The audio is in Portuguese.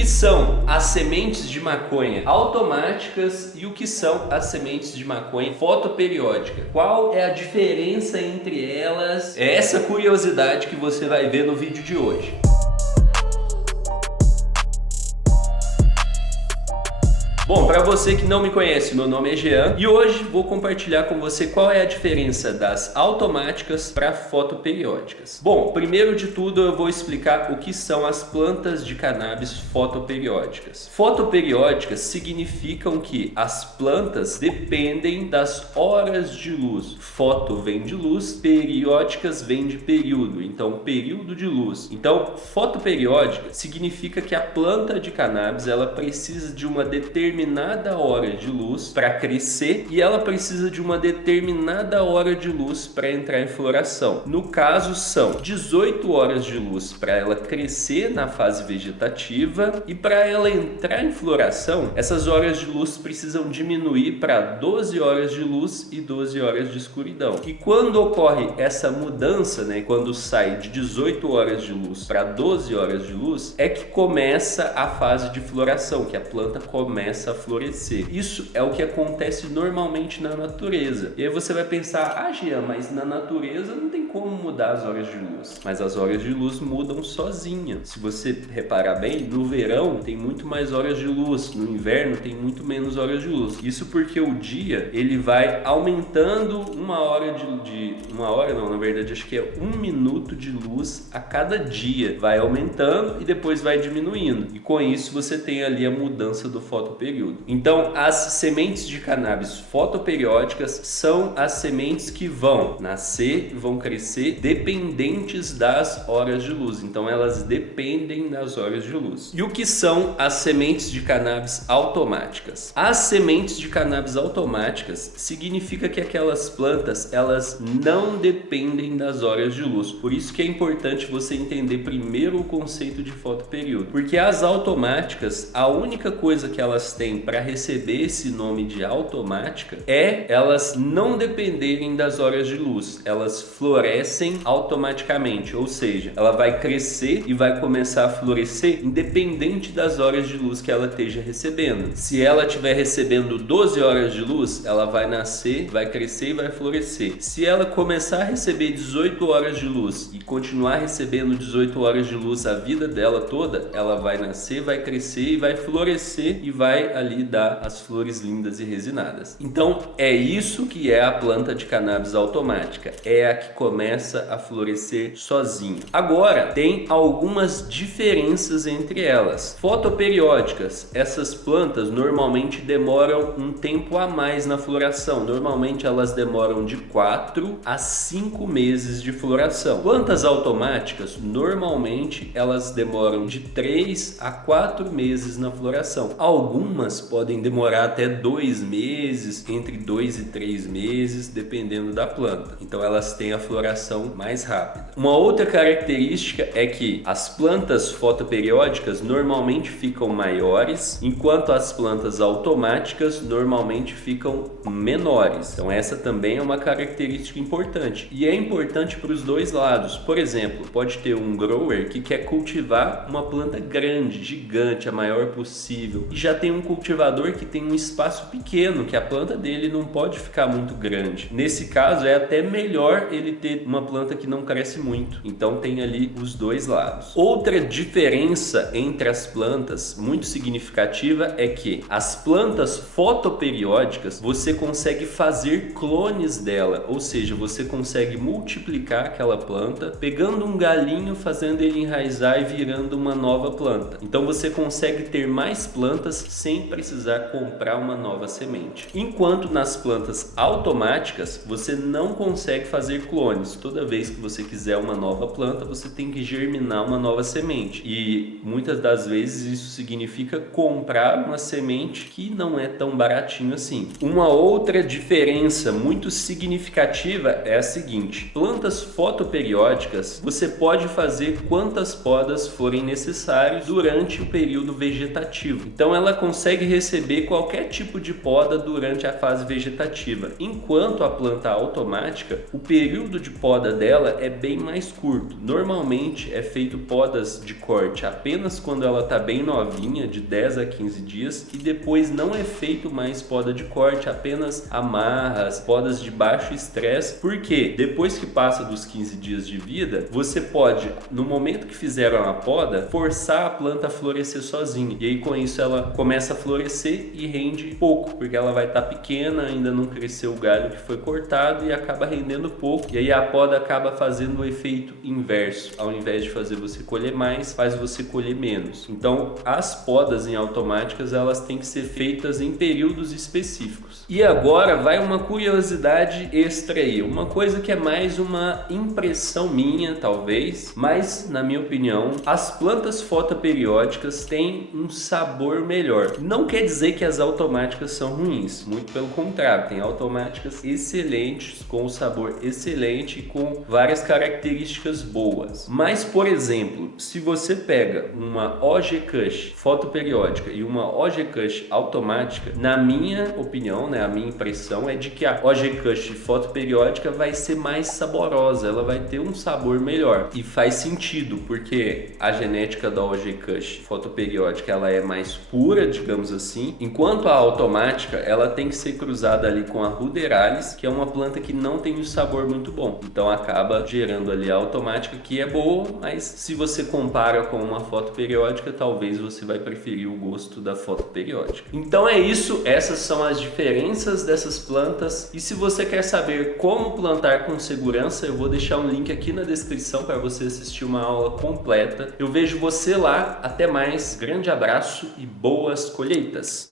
que são as sementes de maconha automáticas e o que são as sementes de maconha fotoperiódica? Qual é a diferença entre elas? É essa curiosidade que você vai ver no vídeo de hoje. Bom, para você que não me conhece, meu nome é Jean e hoje vou compartilhar com você qual é a diferença das automáticas para fotoperiódicas. Bom, primeiro de tudo eu vou explicar o que são as plantas de cannabis fotoperiódicas. Fotoperiódicas significam que as plantas dependem das horas de luz. Foto vem de luz, periódicas vem de período, então período de luz. Então, fotoperiódica significa que a planta de cannabis ela precisa de uma determinada hora de luz para crescer e ela precisa de uma determinada hora de luz para entrar em floração. No caso, são 18 horas de luz para ela crescer na fase vegetativa e para ela entrar em floração, essas horas de luz precisam diminuir para 12 horas de luz e 12 horas de escuridão. E quando ocorre essa mudança, quando sai de 18 horas de luz para 12 horas de luz, é que começa a fase de floração, que a planta começa a florescer. Isso é o que acontece normalmente na natureza. E aí você vai pensar, Jean, mas na natureza não tem como mudar as horas de luz. Mas as horas de luz mudam sozinhas. Se você reparar bem, no verão tem muito mais horas de luz, no inverno tem muito menos horas de luz. Isso porque o dia ele vai aumentando acho que é 1 minuto de luz a cada dia. Vai aumentando e depois vai diminuindo. E com isso você tem ali a mudança do fotoperíodo. Então, as sementes de cannabis fotoperiódicas são as sementes que vão nascer e vão crescer dependentes das horas de luz. Então, elas dependem das horas de luz. E o que são as sementes de cannabis automáticas? As sementes de cannabis automáticas significa que aquelas plantas, elas não dependem das horas de luz. Por isso que é importante você entender primeiro o conceito de fotoperíodo. Porque as automáticas, a única coisa que elas têm para receber esse nome de automática é elas não dependerem das horas de luz, elas florescem automaticamente, ou seja, ela vai crescer e vai começar a florescer independente das horas de luz que ela esteja recebendo. Se ela estiver recebendo 12 horas de luz, ela vai nascer, vai crescer e vai florescer. Se ela começar a receber 18 horas de luz e continuar recebendo 18 horas de luz a vida dela toda, ela vai nascer, vai crescer e vai florescer e vai ali dar as flores lindas e resinadas. Então é isso que é a planta de cannabis automática, é a que começa a florescer sozinha. Agora tem algumas diferenças entre elas. Fotoperiódicas, essas plantas normalmente demoram um tempo a mais na floração, normalmente elas demoram de 4 a 5 meses de floração. Plantas automáticas normalmente elas demoram de 3 a 4 meses na floração. Algumas podem demorar até 2 meses, entre 2 e 3 meses, dependendo da planta. Então elas têm a floração mais rápida. Uma outra característica é que as plantas fotoperiódicas normalmente ficam maiores, enquanto as plantas automáticas normalmente ficam menores. Então essa também é uma característica importante. E é importante para os dois lados. Por exemplo, pode ter um grower que quer cultivar uma planta grande, gigante, a maior possível, e já tem um cultivador que tem um espaço pequeno, que a planta dele não pode ficar muito grande. Nesse caso, é até melhor ele ter uma planta que não cresce muito. Então tem ali os dois lados. Outra diferença entre as plantas, muito significativa, é que as plantas fotoperiódicas, você consegue fazer clones dela, ou seja, você consegue multiplicar aquela planta, pegando um galinho, fazendo ele enraizar e virando uma nova planta. Então você consegue ter mais plantas sem precisar comprar uma nova semente. Enquanto nas plantas automáticas, você não consegue fazer clones. Toda vez que você quiser uma nova planta, você tem que germinar uma nova semente. E muitas das vezes isso significa comprar uma semente que não é tão baratinho assim. Uma outra diferença muito significativa é a seguinte: plantas fotoperiódicas, você pode fazer quantas podas forem necessárias durante o período vegetativo. Então ela consegue receber qualquer tipo de poda durante a fase vegetativa, enquanto a planta automática, o período de poda dela é bem mais curto. Normalmente é feito podas de corte apenas quando ela está bem novinha, de 10 a 15 dias, e depois não é feito mais poda de corte, apenas amarras, podas de baixo estresse, porque depois que passa dos 15 dias de vida, você pode, no momento que fizeram a poda, forçar a planta a florescer sozinha, e aí com isso ela começa a florescer e rende pouco, porque ela vai estar pequena, ainda não cresceu o galho que foi cortado e acaba rendendo pouco, e aí a poda acaba fazendo o efeito inverso. Ao invés de fazer você colher mais, faz você colher menos. Então as podas em automáticas, elas têm que ser feitas em períodos específicos. E agora vai uma curiosidade extra aí, uma coisa que é mais uma impressão minha talvez, mas na minha opinião as plantas fotoperiódicas têm um sabor melhor. Não quer dizer que as automáticas são ruins, muito pelo contrário, tem automáticas excelentes, com um sabor excelente e com várias características boas. Mas, por exemplo, se você pega uma OG Kush fotoperiódica e uma OG Kush automática, na minha opinião, né, a minha impressão é de que a OG Kush fotoperiódica vai ser mais saborosa, ela vai ter um sabor melhor. E faz sentido, porque a genética da OG Kush fotoperiódica ela é mais pura, digamos assim, enquanto a automática ela tem que ser cruzada ali com a Ruderalis, que é uma planta que não tem um sabor muito bom. Então acaba gerando ali a automática, que é boa, mas se você compara com uma fotoperiódica, talvez você vai preferir o gosto da fotoperiódica. Então é isso, essas são as diferenças dessas plantas. E se você quer saber como plantar com segurança, eu vou deixar um link aqui na descrição para você assistir uma aula completa. Eu vejo você lá, até mais, grande abraço e boas colheitas!